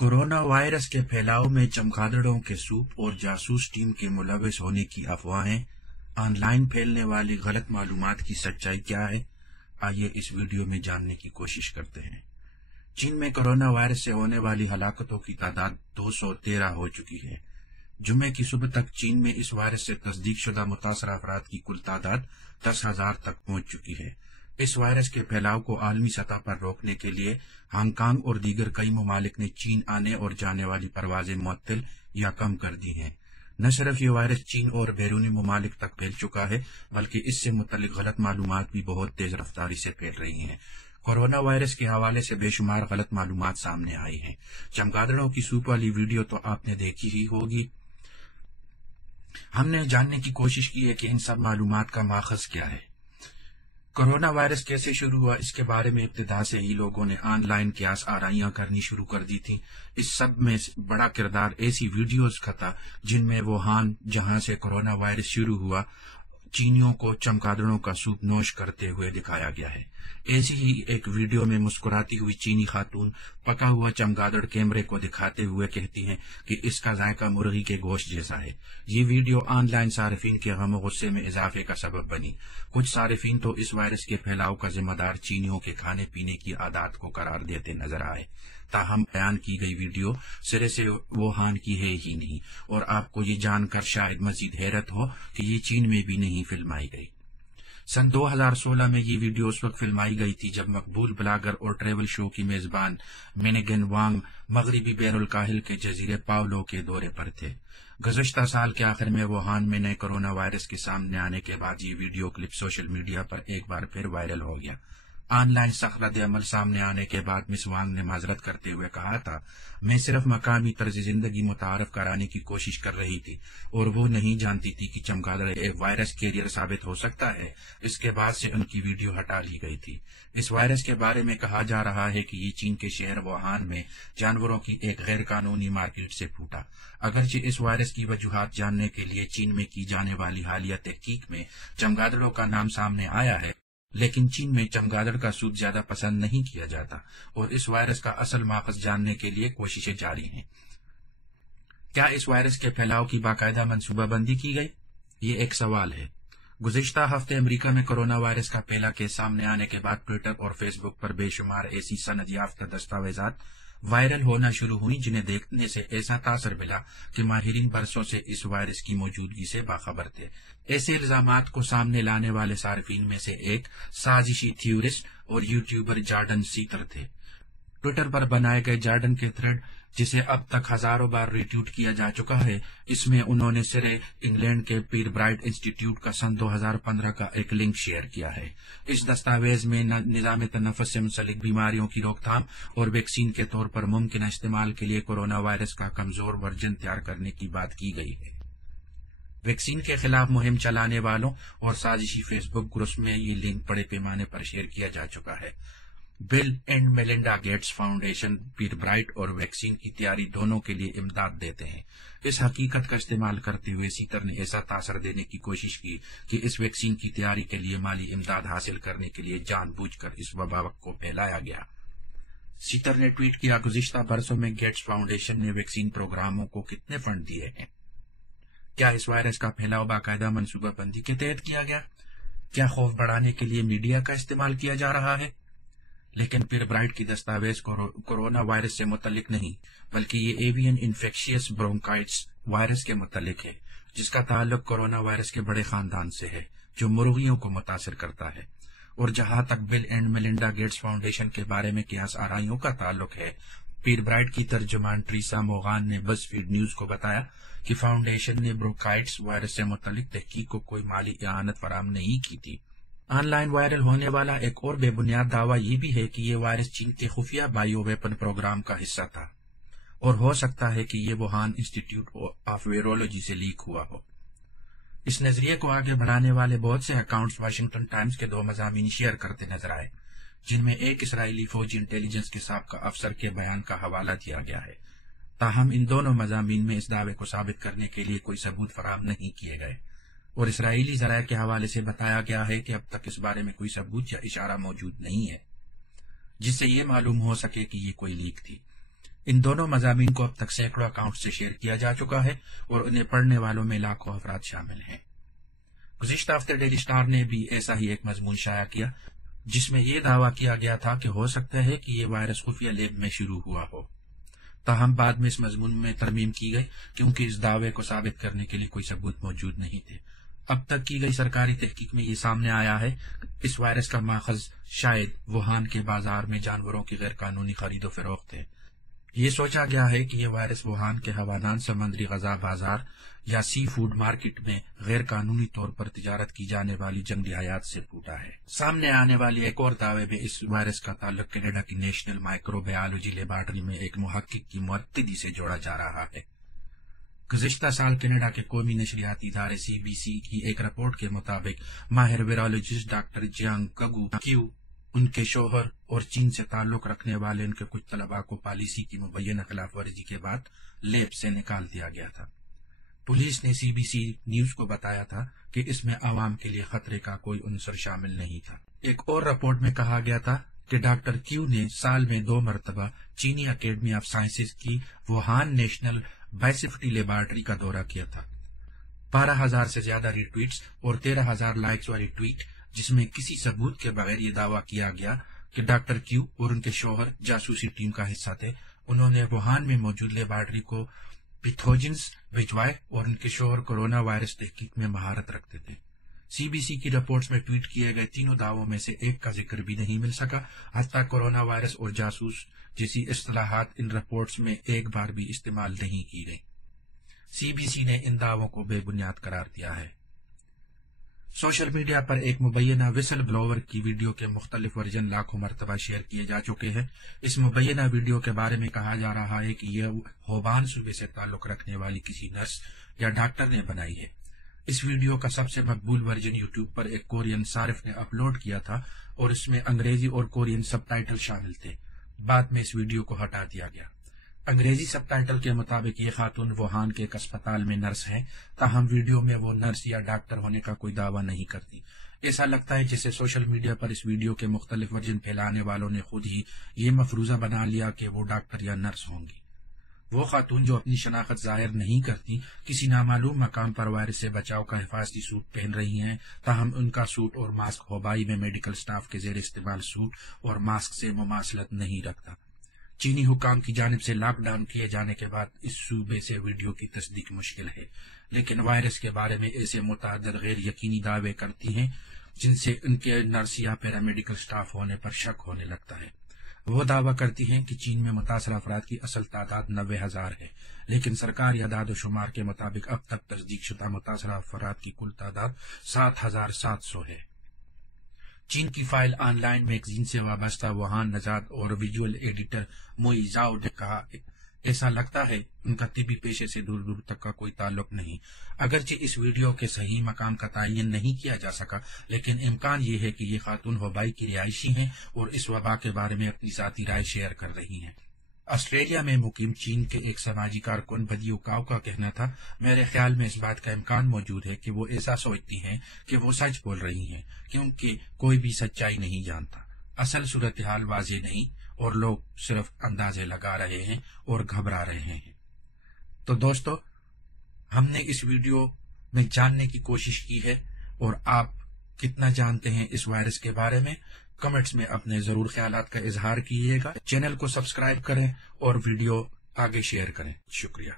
Corona virus کے پھیلاؤ میں چمگادڑوں کے سوپ اور جاسوس ٹیم کے ملوث ہونے کی افواہیں، آن لائن پھیلنے والی غلط معلومات کی سچائی کیا ہے؟ آئیے اس ویڈیو میں جاننے کی کوشش کرتے ہیں۔ چین میں کورونا وائرس سے ہونے والی ہلاکتوں کی تعداد 213 ہو چکی ہے۔ جمعے کی صبح تک چین میں اس وائرس سے تصدیق شدہ متاثرہ افراد کی کل تعداد 10,000 تک پہنچ چکی ہے۔ اس وائرس کے پھیلاؤ کو عالمی سطح پر روکنے کے لیے ہانگ کانگ اور دیگر کئی ممالک نے چین آنے اور جانے والی پروازیں معطل یا کم کر دی ہیں۔ نہ صرف یہ وائرس چین اور بیرونی ممالک تک پھیل چکا ہے، بلکہ اس سے متعلق غلط معلومات بھی بہت تیز رفتاری سے پھیل رہی ہیں۔ کورونا وائرس کے حوالے سے بے شمار غلط معلومات سامنے آئی ہیں۔ چمگادڑوں کی سوپ والی ویڈیو تو آپ نے دیکھی ہی ہوگی۔ ہم نے جاننے کی کوشش کی ہے کہ ان سب معلومات کا ماخذ کیا ہے۔ کورونا وائرس کیسے شروع ہوا، اس کے بارے میں ابتدا سے ہی لوگوں نے آن لائن قیاس آرائیاں کرنی شروع کر دی تھیں۔ اس سب میں بڑا کردار ایسی ویڈیوز کا تھا جن میں ووہان، جہاں سے کورونا وائرس شروع ہوا، چینیوں کو چمگادڑوں کا سوپ نوش کرتے ہوئے دکھایا گیا ہے۔ ایسی ہی ایک ویڈیو میں مسکراتی ہوئی چینی خاتون پکا ہوا چمگادڑ کیمرے کو دکھاتے ہوئے کہتی ہیں کہ اس کا ذائقہ مرغی کے گوشت جیسا ہے۔ یہ ویڈیو آن لائن صارفین کے غم و غصے میں اضافے کا سبب بنی۔ کچھ صارفین تو اس وائرس کے پھیلاؤ کا ذمہ دار چینیوں کے کھانے پینے کی عادات کو قرار دیتے نظر آئے۔ تاہم بیان کی گئی ویڈیو سرے سے ووہان کی ہے ہی نہیں، اور آپ کو یہ جان کر شاید مزید حیرت ہو کہ یہ چین میں بھی نہیں فلمائی گئی۔ سن 2016 میں یہ ویڈیو اس وقت فلمائی گئی تھی جب مقبول بلاگر اور ٹریول شو کی میزبان مینیگن وانگ مغربی بحر الکاہل کے جزیرے پاولو کے دورے پر تھے۔ گزشتہ سال کے آخر میں ووہان میں نئے کورونا وائرس کے سامنے آنے کے بعد یہ ویڈیو کلپ سوشل میڈیا پر ایک بار پھر وائرل ہو گیا۔ آن لائن سخت رد عمل سامنے آنے کے بعد مس وانگ نے معذرت کرتے ہوئے کہا تھا، میں صرف مقامی طرز زندگی متعارف کرانے کی کوشش کر رہی تھی اور وہ نہیں جانتی تھی کہ چمگادڑ ایک وائرس کیریئر ثابت ہو سکتا ہے۔ اس کے بعد سے ان کی ویڈیو ہٹا لی گئی تھی۔ اس وائرس کے بارے میں کہا جا رہا ہے کہ یہ چین کے شہر ووہان میں جانوروں کی ایک غیر قانونی مارکیٹ سے پھوٹا۔ اگرچہ اس وائرس کی وجوہات جاننے کے لیے چین میں کی جانے والی حالیہ تحقیق میں چمگادڑوں کا نام سامنے آیا ہے، لیکن چین میں چمگادڑ کا سوپ زیادہ پسند نہیں کیا جاتا، اور اس وائرس کا اصل ماخذ جاننے کے لیے کوششیں جاری ہیں۔ کیا اس وائرس کے پھیلاؤ کی باقاعدہ منصوبہ بندی کی گئی؟ یہ ایک سوال ہے۔ گزشتہ ہفتے امریکہ میں کورونا وائرس کا پہلا کیس سامنے آنے کے بعد ٹوئٹر اور فیس بک پر بے شمار ایسی سند یافتہ دستاویزات وائرل ہونا شروع ہوئی جنہیں دیکھنے سے ایسا تاثر ملا کہ ماہرین برسوں سے اس وائرس کی موجودگی سے باخبر تھے۔ ایسے الزامات کو سامنے لانے والے صارفین میں سے ایک سازشی تھیورسٹ اور یوٹیوبر جارڈن سیتر تھے۔ ٹوئٹر پر بنائے گئے جارڈن کے تھریڈ، جسے اب تک ہزاروں بار ریٹویٹ کیا جا چکا ہے، اس میں انہوں نے سرے انگلینڈ کے پیر برائٹ انسٹی ٹیوٹ کا سن 2015 کا ایک لنک شیئر کیا ہے۔ اس دستاویز میں نظام تنفس سے منسلک بیماریوں کی روک تھام اور ویکسین کے طور پر ممکنہ استعمال کے لیے کورونا وائرس کا کمزور ورژن تیار کرنے کی بات کی گئی ہے۔ ویکسین کے خلاف مہم چلانے والوں اور سازشی فیس بک گروپس میں یہ لنک بڑے پیمانے پر شیئر کیا جا چکا ہے۔ Bill and Melinda Gates foundation پیر برائٹ اور ویکسین کی تیاری دونوں کے لیے امداد دیتے ہیں۔ اس حقیقت کا استعمال کرتے ہوئے سیتر نے ایسا تاثر دینے کی کوشش کی کہ اس ویکسین کی تیاری کے لیے مالی امداد حاصل کرنے کے لیے جان بوجھ کر اس وبا کو پھیلایا گیا۔ سیتر نے ٹویٹ کیا، گزشتہ برسوں میں گیٹس فاؤنڈیشن نے ویکسین پروگراموں کو کتنے فنڈ دیے ہیں؟ کیا اس وائرس کا پھیلاؤ باقاعدہ منصوبہ بندی کے تحت کیا گیا؟ کیا خوف بڑھانے کے لیے میڈیا کا استعمال کیا جا رہا ہے؟ لیکن پیر برائٹ کی دستاویز کورونا وائرس سے متعلق نہیں، بلکہ یہ ایوین انفیکشیس برونکائٹس وائرس کے متعلق ہے، جس کا تعلق کورونا وائرس کے بڑے خاندان سے ہے جو مرغیوں کو متاثر کرتا ہے۔ اور جہاں تک بل اینڈ میلنڈا گیٹس فاؤنڈیشن کے بارے میں قیاس آرائیوں کا تعلق ہے، پیر برائٹ کی ترجمان ٹریسا موغان نے بز فیڈ نیوز کو بتایا کہ فاؤنڈیشن نے برونکائٹس وائرس سے متعلق تحقیق کو کوئی مالی اعانت فراہم نہیں کی تھی۔ آن لائن وائرل ہونے والا ایک اور بے بنیاد دعویٰ یہ بھی ہے کہ یہ وائرس چین کے خفیہ بائیو ویپن پروگرام کا حصہ تھا، اور ہو سکتا ہے کہ یہ ووہان انسٹی ٹیوٹ آف ویرولوجی سے لیک ہوا ہو۔ اس نظریے کو آگے بڑھانے والے بہت سے اکاؤنٹس واشنگٹن ٹائمز کے 2 مضامین شیئر کرتے نظر آئے، جن میں ایک اسرائیلی فوجی انٹیلیجنس کے سابقہ افسر کے بیان کا حوالہ دیا گیا ہے۔ تاہم ان دونوں مضامین میں اس دعوے کو ثابت کرنے کے لیے کوئی ثبوت فراہم نہیں کیے گئے، اور اسرائیلی ذرائع کے حوالے سے بتایا گیا ہے کہ اب تک اس بارے میں کوئی ثبوت یا اشارہ موجود نہیں ہے جس سے یہ معلوم ہو سکے کہ یہ کوئی لیک تھی۔ ان دونوں مضامین کو اب تک سینکڑوں اکاؤنٹ سے شیئر کیا جا چکا ہے اور انہیں پڑھنے والوں میں لاکھوں افراد شامل ہیں۔ گزشتہ ہفتے ڈیلی اسٹار نے بھی ایسا ہی ایک مضمون شائع کیا جس میں یہ دعویٰ کیا گیا تھا کہ ہو سکتا ہے کہ یہ وائرس خفیہ لیب میں شروع ہوا ہو، تاہم بعد میں اس مضمون میں ترمیم کی گئی کیونکہ اس دعوے کو ثابت کرنے کے لیے کوئی ثبوت موجود نہیں تھے۔ اب تک کی گئی سرکاری تحقیق میں یہ سامنے آیا ہے کہ اس وائرس کا ماخذ شاید ووہان کے بازار میں جانوروں کی غیر قانونی خرید و فروخت ہے۔ یہ سوچا گیا ہے کہ یہ وائرس ووہان کے ہوادان سمندری غذا بازار یا سی فوڈ مارکیٹ میں غیر قانونی طور پر تجارت کی جانے والی جنگلی حیات سے پھوٹا ہے۔ سامنے آنے والی ایک اور دعوے میں اس وائرس کا تعلق کینیڈا کی نیشنل مائکرو بایولوجی لیبارٹری میں ایک محقق کی معطلی سے جوڑا جا رہا ہے۔ گزشتہ سال کینیڈا کے قومی نشریاتی ادارے CBC کی ایک رپورٹ کے مطابق ماہر ویرولوجسٹ ڈاکٹر جیانگ کگو کیو، ان کے شوہر اور چین سے تعلق رکھنے والے ان کے کچھ طلباء کو پالیسی کی مبینہ خلاف ورزی کے بعد لیب سے نکال دیا گیا تھا۔ پولیس نے CBC نیوز کو بتایا تھا کہ اس میں عوام کے لیے خطرے کا کوئی عنصر شامل نہیں تھا۔ ایک اور رپورٹ میں کہا گیا تھا کہ ڈاکٹر کیو نے سال میں 2 مرتبہ چینی اکیڈمی آف سائنسز کی ووہان نیشنل بائیوسیفٹی لیبارٹری کا دورہ کیا تھا۔ 12,000 سے زیادہ ری ٹویٹس اور 13,000 لائکس والی ٹویٹ جس میں کسی ثبوت کے بغیر یہ دعویٰ کیا گیا کہ ڈاکٹر کیو اور ان کے شوہر جاسوسی ٹیم کا حصہ تھے، انہوں نے ووہان میں موجود لیبارٹری کو پیتھوجنز بھجوائے اور ان کے شوہر کورونا وائرس تحقیق میں مہارت رکھتے تھے۔ CBC کی رپورٹس میں ٹویٹ کیے گئے تینوں دعووں میں سے ایک کا ذکر بھی نہیں مل سکا، حتیٰ کورونا وائرس اور جاسوس جیسی اصطلاحات ان رپورٹس میں ایک بار بھی استعمال نہیں کی گئی۔ CBC نے ان دعووں کو بے بنیاد قرار دیا ہے۔ سوشل میڈیا پر ایک مبینہ وسل بلوور کی ویڈیو کے مختلف ورژن لاکھوں مرتبہ شیئر کیے جا چکے ہیں۔ اس مبینہ ویڈیو کے بارے میں کہا جا رہا ہے کہ یہ ہوبان صوبے سے تعلق رکھنے والی کسی نرس یا ڈاکٹر نے بنائی ہے۔ اس ویڈیو کا سب سے مقبول ورژن یوٹیوب پر ایک کورین صارف نے اپلوڈ کیا تھا اور اس میں انگریزی اور کورین سب ٹائٹل شامل تھے۔ بعد میں اس ویڈیو کو ہٹا دیا گیا۔ انگریزی سب ٹائٹل کے مطابق یہ خاتون ووہان کے ایک اسپتال میں نرس ہیں، تاہم ویڈیو میں وہ نرس یا ڈاکٹر ہونے کا کوئی دعویٰ نہیں کرتی۔ ایسا لگتا ہے جیسے سوشل میڈیا پر اس ویڈیو کے مختلف ورژن پھیلانے والوں نے خود ہی یہ مفروضہ بنا لیا کہ وہ ڈاکٹر یا نرس ہوں گی۔ وہ خاتون جو اپنی شناخت ظاہر نہیں کرتی کسی نامعلوم مقام پر وائرس سے بچاؤ کا حفاظتی سوٹ پہن رہی ہیں، تاہم ان کا سوٹ اور ماسک ہوبائی میں میڈیکل سٹاف کے زیر استعمال سوٹ اور ماسک سے مماثلت نہیں رکھتا۔ چینی حکام کی جانب سے لاک ڈاؤن کیے جانے کے بعد اس صوبے سے ویڈیو کی تصدیق مشکل ہے، لیکن وائرس کے بارے میں ایسے متعدد غیر یقینی دعوے کرتی ہیں جن سے ان کے نرس یا پیرامیڈیکل سٹاف ہونے پر شک ہونے لگتا ہے۔ وہ دعویٰ کرتی ہیں کہ چین میں متاثرہ افراد کی اصل تعداد 90,000 ہے، لیکن سرکاری اعداد و شمار کے مطابق اب تک تصدیق شدہ متاثرہ افراد کی کل تعداد 7,700 ہے۔ چین کی فائل آن لائن میگزین سے وابستہ ووہان نژاد اور ویژول ایڈیٹر موئی زاؤ نے کہا ایسا لگتا ہے ان کا طبی پیشے سے دور دور تک کا کوئی تعلق نہیں۔ اگرچہ اس ویڈیو کے صحیح مقام کا تعین نہیں کیا جا سکا، لیکن امکان یہ ہے کہ یہ خاتون ہوبائی کی رہائشی ہیں اور اس وبا کے بارے میں اپنی ذاتی رائے شیئر کر رہی ہیں۔ آسٹریلیا میں مقیم چین کے ایک سماجی کارکن بدیو کاؤ کا کہنا تھا، میرے خیال میں اس بات کا امکان موجود ہے کہ وہ ایسا سوچتی ہیں کہ وہ سچ بول رہی ہیں، کیونکہ کوئی بھی سچائی نہیں جانتا۔ اصل صورتحال واضح نہیں اور لوگ صرف اندازے لگا رہے ہیں اور گھبرا رہے ہیں۔ تو دوستو، ہم نے اس ویڈیو میں جاننے کی کوشش کی ہے، اور آپ کتنا جانتے ہیں اس وائرس کے بارے میں؟ کمنٹس میں اپنے ضرور خیالات کا اظہار کیجیے گا۔ چینل کو سبسکرائب کریں اور ویڈیو آگے شیئر کریں۔ شکریہ۔